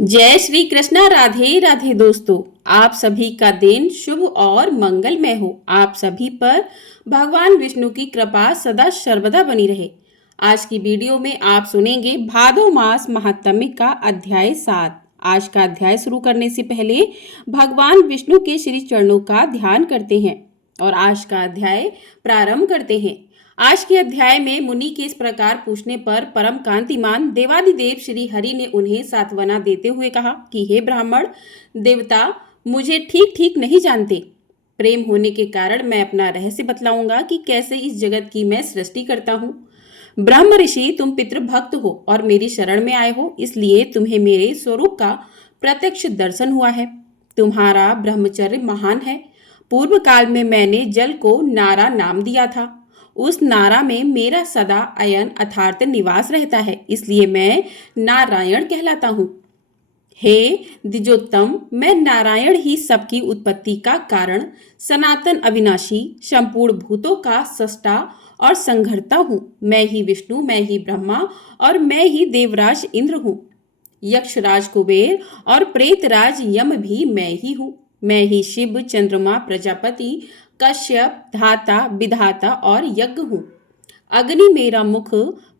जय श्री कृष्णा। राधे राधे दोस्तों, आप सभी का दिन शुभ और मंगलमय हो। आप सभी पर भगवान विष्णु की कृपा सदा सर्वदा बनी रहे। आज की वीडियो में आप सुनेंगे भादो मास महात्म्य का अध्याय 7। आज का अध्याय शुरू करने से पहले भगवान विष्णु के श्री चरणों का ध्यान करते हैं और आज का अध्याय प्रारंभ करते हैं। आज के अध्याय में मुनि के इस प्रकार पूछने पर परम कांतिमान देवादिदेव श्री हरि ने उन्हें सांत्वना देते हुए कहा कि हे ब्राह्मण देवता, मुझे ठीक ठीक नहीं जानते। प्रेम होने के कारण मैं अपना रहस्य बतलाऊंगा कि कैसे इस जगत की मैं सृष्टि करता हूँ। ब्रह्म ऋषि, तुम पितृभक्त हो और मेरी शरण में आए हो, इसलिए तुम्हें मेरे स्वरूप का प्रत्यक्ष दर्शन हुआ है। तुम्हारा ब्रह्मचर्य महान है। पूर्व काल में मैंने जल को नारा नाम दिया था। उस नारा में मेरा सदा अयन अर्थात निवास रहता है, इसलिए मैं नारायण कहलाता हूँ। हे द्विजोत्तम, मैं नारायण ही सबकी उत्पत्ति का कारण, सनातन अविनाशी, संपूर्ण भूतों का सृष्टा और संघर्ता हूँ। मैं ही विष्णु, मैं ही ब्रह्मा और मैं ही देवराज इंद्र हूँ। यक्षराज कुबेर और प्रेतराज यम भी मैं ही हूँ। मैं ही शिव, चंद्रमा, प्रजापति, कश्यप, धाता, विधाता और यज्ञ हूँ। अग्नि मेरा मुख,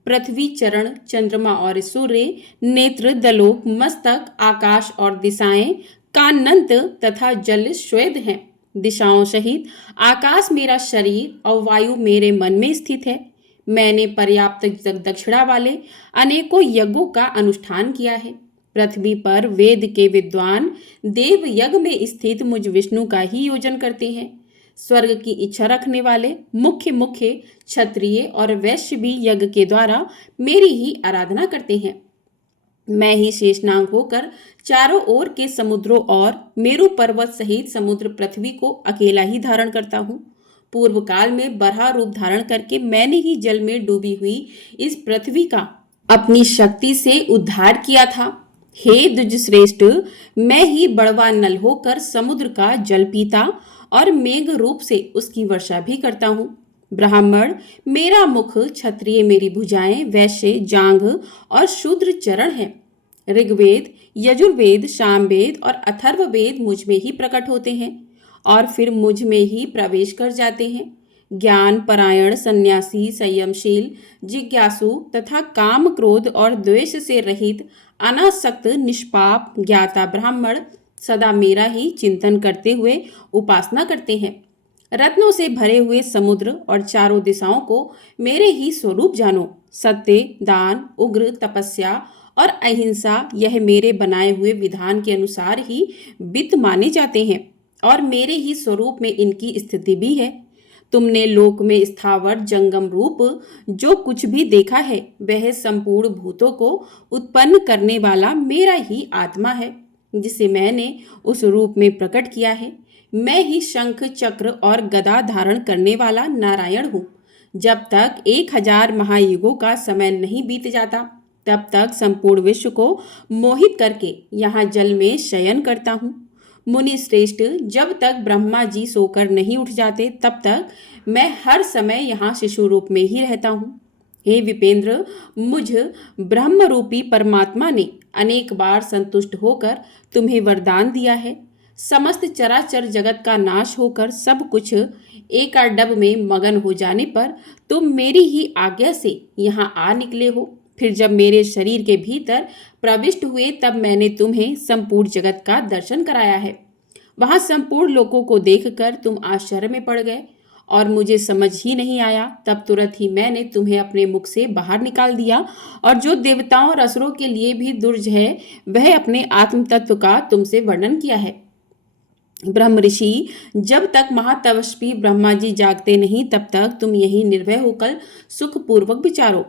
पृथ्वी चरण, चंद्रमा और सूर्य, नेत्र, दलोक, मस्तक, आकाश और दिशाएं, कानंत तथा जल श्वेत हैं। दिशाओं सहित आकाश मेरा शरीर और वायु मेरे मन में स्थित है। मैंने पर्याप्त दक्षिणा वाले अनेकों यज्ञों का अनुष्ठान किया है। पृथ्वी पर वेद के विद्वान देव यज्ञ में स्थित मुझ विष्णु का ही योजन करते हैं। स्वर्ग की इच्छा रखने वाले मुख्य मुख्य क्षत्रिय और वैश्य भी यज्ञ के द्वारा मेरी ही आराधना करते हैं। मैं ही शेषनाग होकर चारों ओर के समुद्रों और मेरु पर्वत सहित समुद्र पृथ्वी को अकेला ही धारण करता हूँ। पूर्व काल में बराह रूप धारण करके मैंने ही जल में डूबी हुई इस पृथ्वी का अपनी शक्ति से उद्धार किया था। हे द्विज श्रेष्ठ, मैं ही बड़वा नल होकर समुद्र का जल पीता और मेघ रूप से उसकी वर्षा भी करता हूँ। ब्राह्मण मेरा मुख, क्षत्रिय मेरी भुजाएं, वैश्य जांघ और शूद्र चरण है। ऋग्वेद, यजुर्वेद, सामवेद और अथर्ववेद मुझ में ही प्रकट होते हैं और फिर मुझ में ही प्रवेश कर जाते हैं। ज्ञान परायण, सन्यासी, संयमशील, जिज्ञासु तथा काम, क्रोध और द्वेष से रहित, अनासक्त, निष्पाप, ज्ञाता ब्राह्मण सदा मेरा ही चिंतन करते हुए उपासना करते हैं। रत्नों से भरे हुए समुद्र और चारों दिशाओं को मेरे ही स्वरूप जानो। सत्य, दान, उग्र तपस्या और अहिंसा यह मेरे बनाए हुए विधान के अनुसार ही वित्त माने जाते हैं और मेरे ही स्वरूप में इनकी स्थिति भी है। तुमने लोक में स्थावर जंगम रूप जो कुछ भी देखा है वह संपूर्ण भूतों को उत्पन्न करने वाला मेरा ही आत्मा है, जिसे मैंने उस रूप में प्रकट किया है। मैं ही शंख, चक्र और गदा धारण करने वाला नारायण हूँ। जब तक 1000 महायुगों का समय नहीं बीत जाता तब तक संपूर्ण विश्व को मोहित करके यहाँ जल में शयन करता हूँ। मुनि श्रेष्ठ, जब तक ब्रह्मा जी सोकर नहीं उठ जाते तब तक मैं हर समय यहाँ शिशु रूप में ही रहता हूँ। हे विपेंद्र, मुझ ब्रह्म रूपी परमात्मा ने अनेक बार संतुष्ट होकर तुम्हें वरदान दिया है। समस्त चराचर जगत का नाश होकर सब कुछ एक डब में मगन हो जाने पर तुम मेरी ही आज्ञा से यहाँ आ निकले हो। फिर जब मेरे शरीर के भीतर प्रविष्ट हुए तब मैंने तुम्हें संपूर्ण जगत का दर्शन कराया है। वहां संपूर्ण लोकों को देखकर तुम आश्चर्य में पड़ गए और मुझे समझ ही नहीं आया। तब तुरंत ही मैंने तुम्हें अपने मुख से बाहर निकाल दिया और जो देवताओं और असुरों के लिए भी दुर्ज है वह अपने आत्म तत्व का तुमसे वर्णन किया है। ब्रह्म ऋषि, जब तक महातपस्वी ब्रह्मा जी जागते नहीं तब तक तुम यही निर्भय होकर सुखपूर्वक विचारो।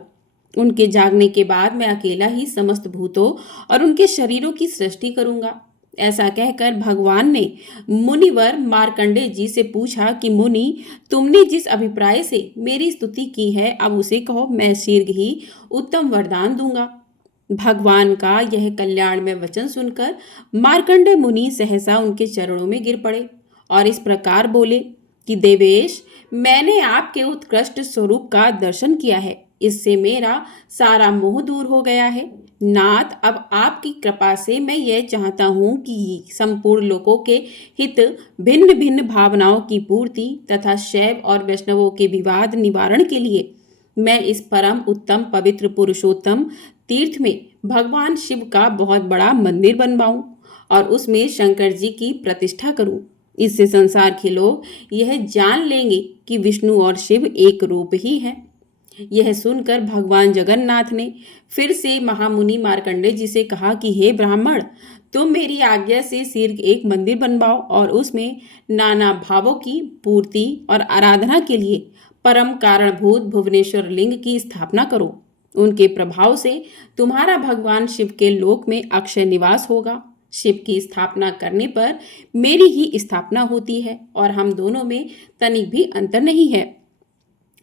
उनके जागने के बाद मैं अकेला ही समस्त भूतों और उनके शरीरों की सृष्टि करूंगा। ऐसा कहकर भगवान ने मुनिवर मार्कंडेय जी से पूछा कि मुनि, तुमने जिस अभिप्राय से मेरी स्तुति की है अब उसे कहो, मैं शीघ्र ही उत्तम वरदान दूंगा। भगवान का यह कल्याण में वचन सुनकर मार्कंडेय मुनि सहसा उनके चरणों में गिर पड़े और इस प्रकार बोले कि देवेश, मैंने आपके उत्कृष्ट स्वरूप का दर्शन किया है। इससे मेरा सारा मोह दूर हो गया है। नाथ, अब आपकी कृपा से मैं यह चाहता हूँ कि संपूर्ण लोगों के हित, भिन्न भिन्न भावनाओं की पूर्ति तथा शैव और वैष्णवों के विवाद निवारण के लिए मैं इस परम उत्तम पवित्र पुरुषोत्तम तीर्थ में भगवान शिव का बहुत बड़ा मंदिर बनवाऊं और उसमें शंकर जी की प्रतिष्ठा करूं। इससे संसार के लोग यह जान लेंगे कि विष्णु और शिव एक रूप ही है। यह सुनकर भगवान जगन्नाथ ने फिर से महामुनि मार्कंडेय जी से कहा कि हे ब्राह्मण, तुम मेरी आज्ञा से शीघ्र एक मंदिर बनवाओ और उसमें नाना भावों की पूर्ति और आराधना के लिए परम कारणभूत भुवनेश्वर लिंग की स्थापना करो। उनके प्रभाव से तुम्हारा भगवान शिव के लोक में अक्षय निवास होगा। शिव की स्थापना करने पर मेरी ही स्थापना होती है और हम दोनों में तनिक भी अंतर नहीं है।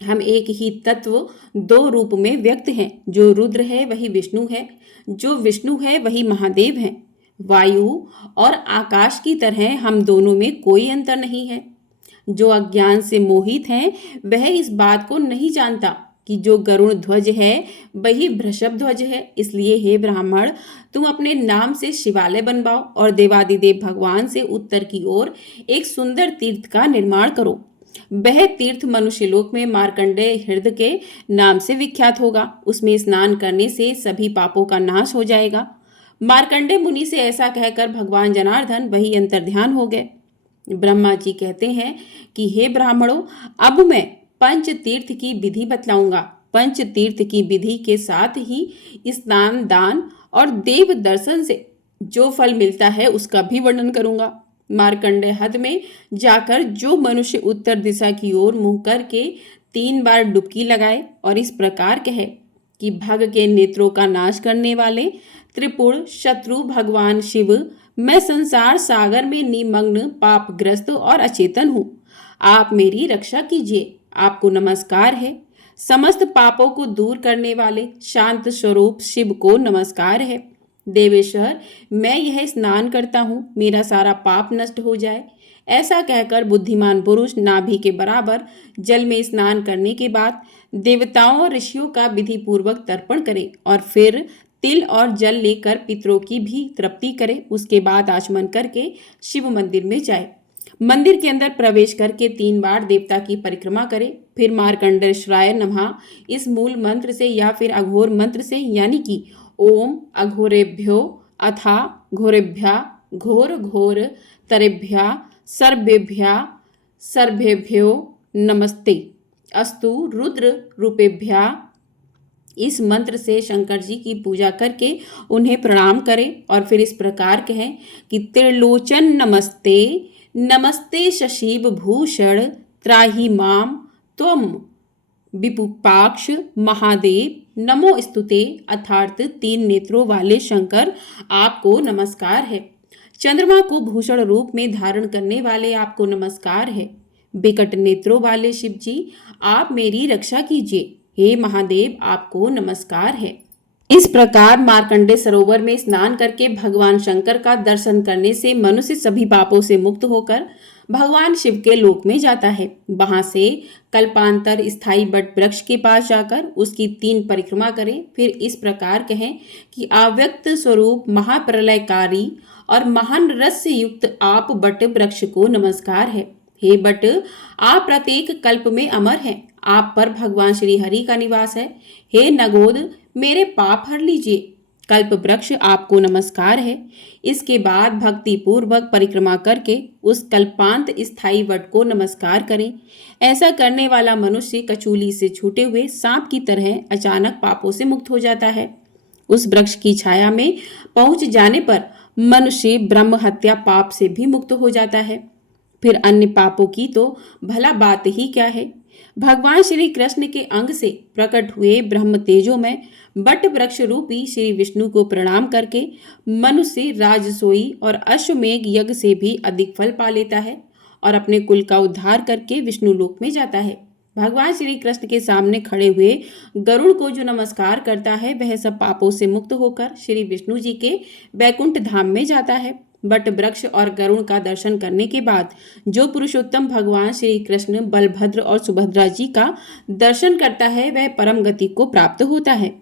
हम एक ही तत्व दो रूप में व्यक्त हैं। जो रुद्र है वही विष्णु है, जो विष्णु है वही महादेव है। वायु और आकाश की तरह हम दोनों में कोई अंतर नहीं है। जो अज्ञान से मोहित हैं वह इस बात को नहीं जानता कि जो गरुण ध्वज है वही वृषभ ध्वज है। इसलिए हे ब्राह्मण, तुम अपने नाम से शिवालय बनवाओ और देवादिदेव भगवान से उत्तर की ओर एक सुंदर तीर्थ का निर्माण करो। वह तीर्थ मनुष्यलोक में मार्कंडेय हृदय के नाम से विख्यात होगा। उसमें स्नान करने से सभी पापों का नाश हो जाएगा। मार्कंडेय मुनि से ऐसा कहकर भगवान जनार्दन वही अंतर्ध्यान हो गए। ब्रह्मा जी कहते हैं कि हे ब्राह्मणों, अब मैं पंच तीर्थ की विधि बतलाऊंगा। पंच तीर्थ की विधि के साथ ही स्नान, दान और देव दर्शन से जो फल मिलता है उसका भी वर्णन करूंगा। मार्कंडेय हद में जाकर जो मनुष्य उत्तर दिशा की ओर मुंह करके 3 बार डुबकी लगाए और इस प्रकार कहे कि भग के नेत्रों का नाश करने वाले त्रिपुर शत्रु भगवान शिव, मैं संसार सागर में निमग्न पापग्रस्त और अचेतन हूँ, आप मेरी रक्षा कीजिए। आपको नमस्कार है। समस्त पापों को दूर करने वाले शांत स्वरूप शिव को नमस्कार है। देवेश्वर, मैं यह स्नान करता हूँ, मेरा सारा पाप नष्ट हो जाए। ऐसा कहकर बुद्धिमान पुरुष नाभि के बराबर जल में स्नान करने के बाद देवताओं और ऋषियों का विधि पूर्वक तर्पण करे और फिर तिल और जल लेकर पितरों की भी तृप्ति करे। उसके बाद आचमन करके शिव मंदिर में जाए। मंदिर के अंदर प्रवेश करके 3 बार देवता की परिक्रमा करे। फिर मार्कंडेश्वराय नमः इस मूल मंत्र से या फिर अघोर मंत्र से, यानी कि ओम अघोरेभ्यो अथा घोरेभ्या घोर घोर तरेभ्या सर्वेभ्या सर्वेभ्यो नमस्ते अस्तु रुद्र रूपेभ्या, इस मंत्र से शंकर जी की पूजा करके उन्हें प्रणाम करें और फिर इस प्रकार कहें कि त्रिलोचन नमस्ते, नमस्ते शशीब भूषण त्राहि माम त्वम विपुपाक्ष महादेव नमो स्तुते, अर्थात 3 नेत्रों वाले शंकर आपको नमस्कार है। चंद्रमा को भूषण रूप में धारण करने वाले आपको नमस्कार है। विकट नेत्रों वाले शिव जी, आप मेरी रक्षा कीजिए। हे महादेव, आपको नमस्कार है। इस प्रकार मार्कंडेय सरोवर में स्नान करके भगवान शंकर का दर्शन करने से मनुष्य सभी पापों से मुक्त होकर भगवान शिव के लोक में जाता है। वहां से कल्पांतर स्थायी बट वृक्ष के पास जाकर उसकी 3 परिक्रमा करें। फिर इस प्रकार कहें कि अव्यक्त स्वरूप महाप्रलयकारी और महान रस से युक्त आप बट वृक्ष को नमस्कार है। हे बट, आप प्रत्येक कल्प में अमर हैं। आप पर भगवान श्री हरि का निवास है। हे नगोद, मेरे पाप हर लीजिए। कल्प वृक्ष आपको नमस्कार है। इसके बाद भक्ति पूर्वक परिक्रमा करके उस कल्पांत स्थायी वट को नमस्कार करें। ऐसा करने वाला मनुष्य कचूली से छूटे हुए सांप की तरह अचानक पापों से मुक्त हो जाता है। उस वृक्ष की छाया में पहुंच जाने पर मनुष्य ब्रह्म हत्या पाप से भी मुक्त हो जाता है। फिर अन्य पापों की तो भला बात ही क्या है। भगवान श्री कृष्ण के अंग से प्रकट हुए ब्रह्म तेजो में बट वृक्ष रूपी श्री विष्णु को प्रणाम करके मनुष्य राजसोई और अश्वमेघ यज्ञ से भी अधिक फल पा लेता है और अपने कुल का उद्धार करके विष्णु लोक में जाता है। भगवान श्री कृष्ण के सामने खड़े हुए गरुड़ को जो नमस्कार करता है वह सब पापों से मुक्त होकर श्री विष्णु जी के बैकुंठ धाम में जाता है। बट वृक्ष और गरुड़ का दर्शन करने के बाद जो पुरुषोत्तम भगवान श्री कृष्ण, बलभद्र और सुभद्रा जी का दर्शन करता है वह परम गति को प्राप्त होता है।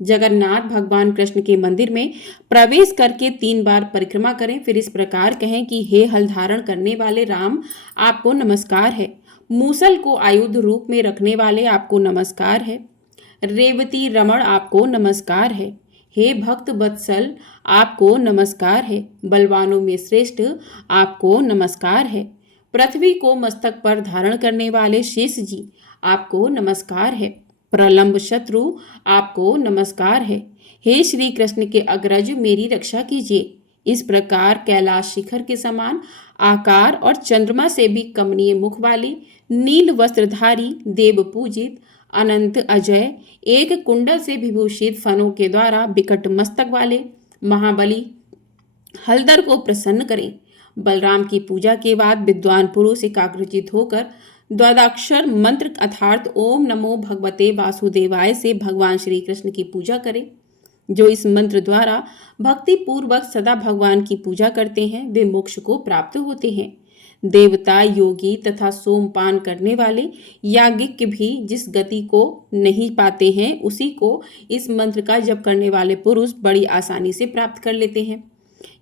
जगन्नाथ भगवान कृष्ण के मंदिर में प्रवेश करके 3 बार परिक्रमा करें। फिर इस प्रकार कहें कि हे हल धारण करने वाले राम, आपको नमस्कार है। मूसल को आयुध रूप में रखने वाले, आपको नमस्कार है। रेवती रमण, आपको नमस्कार है। हे भक्त वत्सल, आपको नमस्कार है। बलवानों में श्रेष्ठ, आपको नमस्कार है। पृथ्वी को मस्तक पर धारण करने वाले शेष जी, आपको नमस्कार है। प्रलंब शत्रु, आपको नमस्कार है। हे श्री कृष्ण के अग्रज, मेरी रक्षा कीजिए। इस प्रकार कैलाश शिखर के समान आकार और चंद्रमा से भी कमनीय मुख वाली, नील वस्त्रधारी, देव पूजित, अनंत अजय, एक कुंडल से विभूषित फनों के द्वारा विकट मस्तक वाले महाबली हलदर को प्रसन्न करें। बलराम की पूजा के बाद विद्वान पुरुष एकाग्रचित होकर द्वादक्षर मंत्र अर्थात ओम नमो भगवते वासुदेवाय से भगवान श्री कृष्ण की पूजा करें। जो इस मंत्र द्वारा भक्ति पूर्वक सदा भगवान की पूजा करते हैं, वे मोक्ष को प्राप्त होते हैं। देवता, योगी तथा सोमपान करने वाले याज्ञिक भी जिस गति को नहीं पाते हैं, उसी को इस मंत्र का जप करने वाले पुरुष बड़ी आसानी से प्राप्त कर लेते हैं।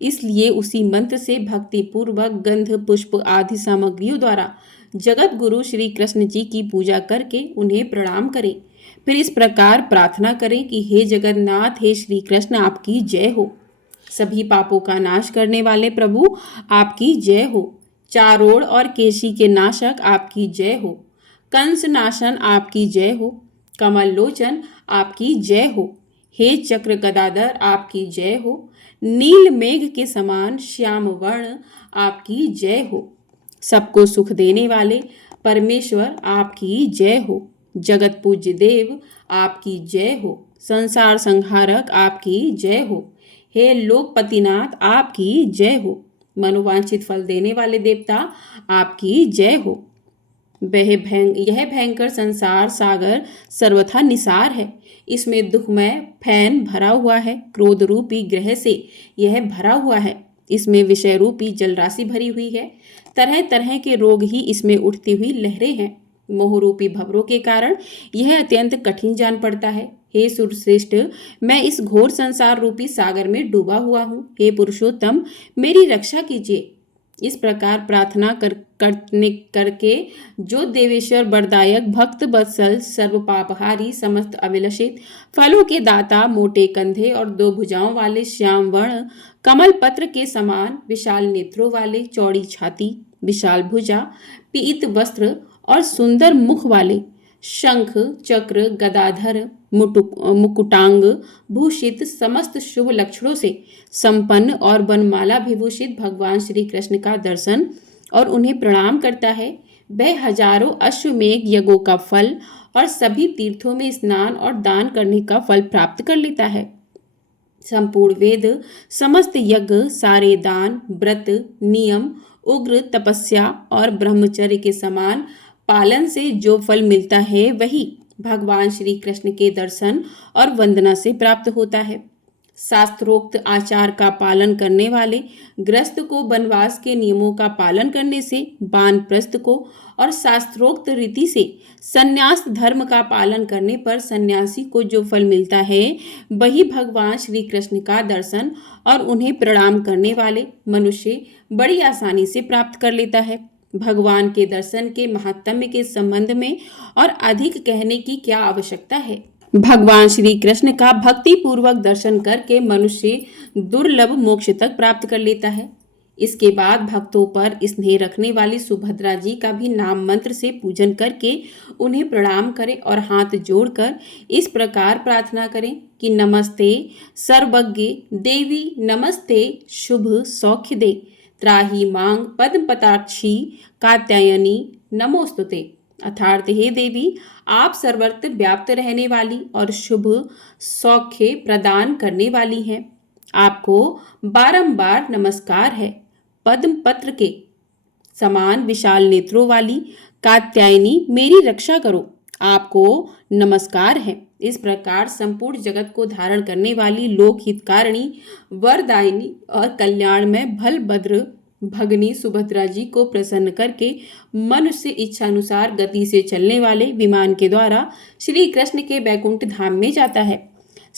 इसलिए उसी मंत्र से भक्ति पूर्वक गंध, पुष्प आदि सामग्रियों द्वारा जगत गुरु श्री कृष्ण जी की पूजा करके उन्हें प्रणाम करें। फिर इस प्रकार प्रार्थना करें कि हे जगन्नाथ, हे श्री कृष्ण, आपकी जय हो। सभी पापों का नाश करने वाले प्रभु, आपकी जय हो। चारोड़ और केशी के नाशक, आपकी जय हो। कंस नाशन, आपकी जय हो। कमल लोचन, आपकी जय हो। हे चक्र गदाधर, आपकी जय हो। नील मेघ के समान श्याम वर्ण, आपकी जय हो। सबको सुख देने वाले परमेश्वर, आपकी जय हो। जगत पूज्य देव, आपकी जय हो। संसार संहारक, आपकी जय हो। हे लोकपतिनाथ, आपकी जय हो। मनोवांछित फल देने वाले देवता, आपकी जय हो। यह भयंकर संसार सागर सर्वथा निसार है। इसमें दुखमय फैन भरा हुआ है। क्रोध रूपी ग्रह से यह भरा हुआ है। इसमें विषय रूपी जलराशि भरी हुई है। तरह तरह के रोग ही इसमें उठती हुई लहरें हैं। मोह रूपी भंवरों के कारण यह अत्यंत कठिन जान पड़ता है। हे सुरश्रेष्ठ, मैं इस घोर संसार रूपी सागर में डूबा हुआ हूँ। हे पुरुषोत्तम, मेरी रक्षा कीजिए। इस प्रकार प्रार्थना करके जो देवेश्वर वरदायक, भक्त वत्सल, सर्व पापहारी, समस्त अभिलषित, फलों के दाता, मोटे कंधे और 2 भुजाओं वाले, श्याम वर्ण, कमल पत्र के समान, विशाल नेत्रों वाले, चौड़ी छाती, विशाल भुजा, पीत वस्त्र और सुंदर मुख वाले, शंख, चक्र, गदाधर, मुकुटांग भूषित, समस्त शुभ लक्षणों से संपन्न और वनमाला विभूषित भगवान श्री कृष्ण का दर्शन और उन्हें प्रणाम करता है, वह हजारों अश्वमेघ यज्ञों का फल और सभी तीर्थों में स्नान और दान करने का फल प्राप्त कर लेता है। संपूर्ण वेद, समस्त यज्ञ, सारे दान, व्रत, नियम, उग्र तपस्या और ब्रह्मचर्य के समान पालन से जो फल मिलता है, वही भगवान श्री कृष्ण के दर्शन और वंदना से प्राप्त होता है। शास्त्रोक्त आचार का पालन करने वाले गृहस्थ को वनवास के नियमों का पालन करने से, वानप्रस्थ को और शास्त्रोक्त रीति से संन्यास धर्म का पालन करने पर सन्यासी को जो फल मिलता है, वही भगवान श्री कृष्ण का दर्शन और उन्हें प्रणाम करने वाले मनुष्य बड़ी आसानी से प्राप्त कर लेता है। भगवान के दर्शन के महात्म्य के संबंध में और अधिक कहने की क्या आवश्यकता है। भगवान श्री कृष्ण का भक्ति पूर्वक दर्शन करके मनुष्य दुर्लभ मोक्ष तक प्राप्त कर लेता है। इसके बाद भक्तों पर स्नेह रखने वाली सुभद्रा जी का भी नाम मंत्र से पूजन करके उन्हें प्रणाम करें और हाथ जोड़कर इस प्रकार प्रार्थना करें कि नमस्ते सर्वज्ञ देवी, नमस्ते शुभ सौख्य दे, त्राही मांग पद्म पताक्षी कात्यायनी नमोस्तुते। अर्थात हे देवी, आप सर्वत्र व्याप्त रहने वाली और शुभ सौख्य प्रदान करने वाली हैं। आपको बारंबार नमस्कार है। पद्म पत्र के समान विशाल नेत्रों वाली कात्यायनी, मेरी रक्षा करो, आपको नमस्कार है। इस प्रकार संपूर्ण जगत को धारण करने वाली, लोक हितकारिणी, वरदायिनी और कल्याण में बलभद्र भगनी सुभद्रा जी को प्रसन्न करके मनुष्य इच्छानुसार गति से चलने वाले विमान के द्वारा श्री कृष्ण के बैकुंठ धाम में जाता है।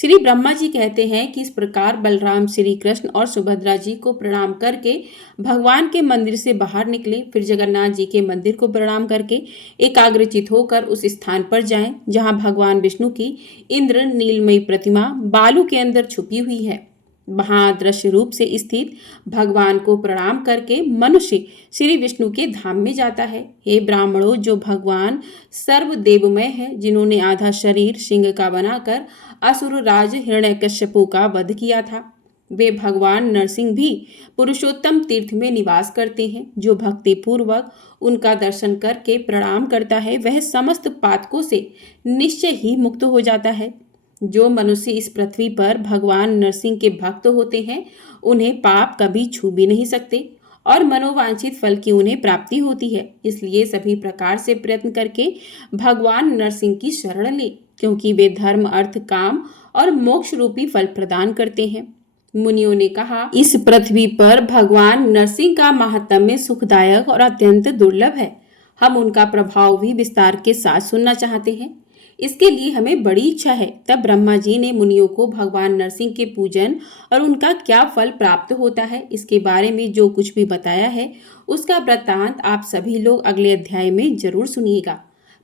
श्री ब्रह्मा जी कहते हैं कि इस प्रकार बलराम श्री कृष्ण और सुभद्रा जी को प्रणाम करके भगवान के मंदिर से बाहर निकले। फिर जगन्नाथ जी के मंदिर को प्रणाम करके एकाग्रचित होकर उस स्थान पर जाएं जहां भगवान विष्णु की इंद्र नीलमयी प्रतिमा बालू के अंदर छुपी हुई है। वहां दृश्य रूप से स्थित भगवान को प्रणाम करके मनुष्य श्री विष्णु के धाम में जाता है। हे ब्राह्मणों, जो भगवान सर्वदेवमय है, जिन्होंने आधा शरीर सिंह का बनाकर असुर राज हिरण्यकश्यपु का वध किया था, वे भगवान नरसिंह भी पुरुषोत्तम तीर्थ में निवास करते हैं। जो भक्ति पूर्वक उनका दर्शन करके प्रणाम करता है वह समस्त पातकों से निश्चय ही मुक्त हो जाता है। जो मनुष्य इस पृथ्वी पर भगवान नरसिंह के भक्त होते हैं उन्हें पाप कभी छू भी नहीं सकते और मनोवांछित फल की उन्हें प्राप्ति होती है। इसलिए सभी प्रकार से प्रयत्न करके भगवान नरसिंह की शरण ले, क्योंकि वे धर्म, अर्थ, काम और मोक्ष रूपी फल प्रदान करते हैं। मुनियों ने कहा, इस पृथ्वी पर भगवान नरसिंह का महात्म्य सुखदायक और अत्यंत दुर्लभ है। हम उनका प्रभाव भी विस्तार के साथ सुनना चाहते हैं। इसके लिए हमें बड़ी इच्छा है। तब ब्रह्मा जी ने मुनियों को भगवान नरसिंह के पूजन और उनका क्या फल प्राप्त होता है इसके बारे में जो कुछ भी बताया है उसका वृत्तांत आप सभी लोग अगले अध्याय में जरूर सुनिएगा।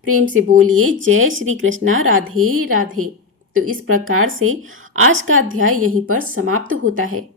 प्रेम से बोलिए जय श्री कृष्णा, राधे राधे। तो इस प्रकार से आज का अध्याय यहीं पर समाप्त होता है।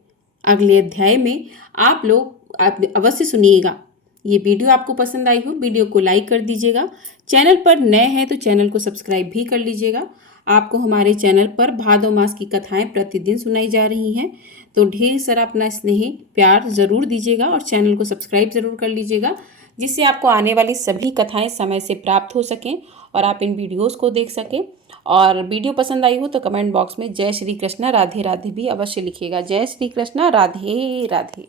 अगले अध्याय में आप लोग अवश्य सुनिएगा। ये वीडियो आपको पसंद आई हो, वीडियो को लाइक कर दीजिएगा। चैनल पर नए हैं तो चैनल को सब्सक्राइब भी कर लीजिएगा। आपको हमारे चैनल पर भादो मास की कथाएं प्रतिदिन सुनाई जा रही हैं, तो ढेर सारा अपना स्नेह प्यार ज़रूर दीजिएगा और चैनल को सब्सक्राइब ज़रूर कर लीजिएगा, जिससे आपको आने वाली सभी कथाएं समय से प्राप्त हो सकें और आप इन वीडियोज़ को देख सकें। और वीडियो पसंद आई हो तो कमेंट बॉक्स में जय श्री कृष्णा, राधे राधे भी अवश्य लिखिएगा। जय श्री कृष्णा, राधे राधे।